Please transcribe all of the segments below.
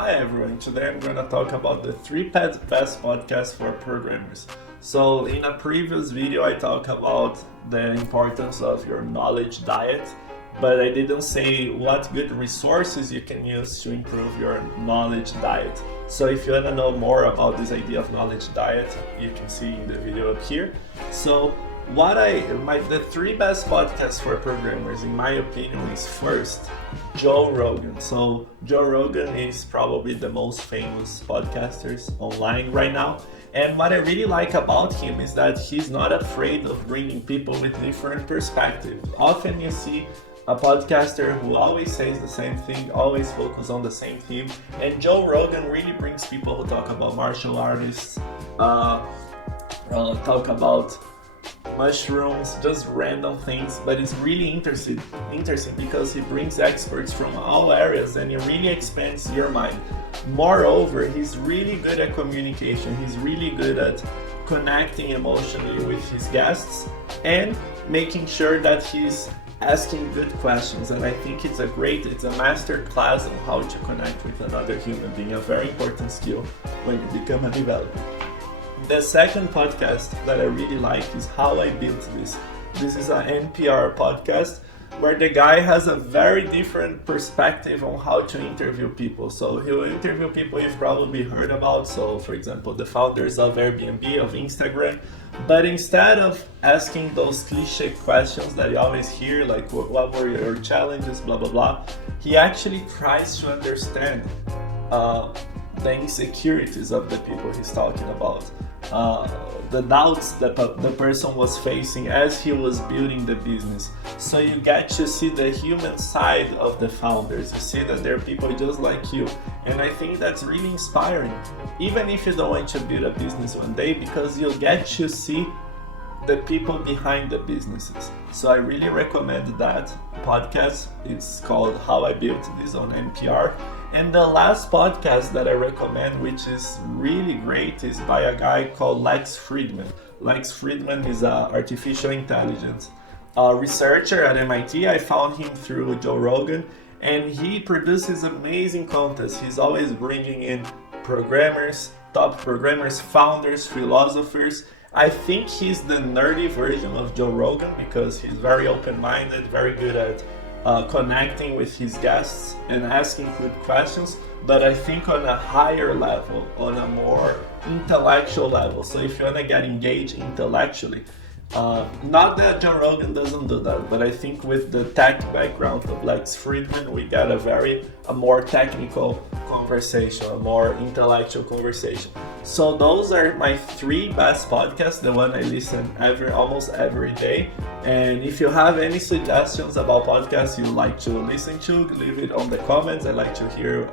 Hi everyone, today I'm going to talk about the three best podcasts for programmers. So in a previous video I talked about the importance of your knowledge diet, but I didn't say what good resources you can use to improve your knowledge diet. So if you want to know more about this idea of knowledge diet, you can see in the video up here. So the three best podcasts for programmers, in my opinion, is first, Joe Rogan. So Joe Rogan is probably the most famous podcasters online right now. And what I really like about him is that he's not afraid of bringing people with different perspectives. Often you see a podcaster who always says the same thing, always focus on the same theme. And Joe Rogan really brings people who talk about martial artists, talk about mushrooms, just random things, but it's really interesting because he brings experts from all areas and it really expands your mind. Moreover, he's really good at communication. He's really good at connecting emotionally with his guests and making sure that he's asking good questions. And I think it's a master class on how to connect with another human being, a very important skill when you become a developer. The second podcast that I really like is How I Built This. This is an NPR podcast where the guy has a very different perspective on how to interview people. So he'll interview people you've probably heard about. So for example, the founders of Airbnb, of Instagram. But instead of asking those cliche questions that you always hear, like what were your challenges, blah, blah, blah, he actually tries to understand the insecurities of the people he's talking about. The doubts that the person was facing as he was building the business. So you get to see the human side of the founders. You see that they're people just like you. And I think that's really inspiring, even if you don't want to build a business one day, because you'll get to see the people behind the businesses. So I really recommend that podcast. It's called How I Built This on NPR. And the last podcast that I recommend, which is really great, is by a guy called Lex Friedman. Lex Friedman is an artificial intelligence researcher at MIT. I found him through Joe Rogan, and he produces amazing content. He's always bringing in programmers, top programmers, founders, philosophers. I think he's the nerdy version of Joe Rogan because he's very open-minded, very good at connecting with his guests and asking good questions, but I think on a higher level, on a more intellectual level. So if you want to get engaged intellectually, not that Joe Rogan doesn't do that, but I think with the tech background of Lex Friedman, we got a more technical conversation, a more intellectual conversation. So those are my three best podcasts, the one I listen almost every day. And if you have any suggestions about podcasts you'd like to listen to, leave it on the comments. I'd like to hear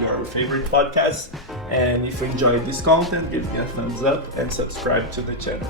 your favorite podcasts. And if you enjoyed this content, give me a thumbs up and subscribe to the channel.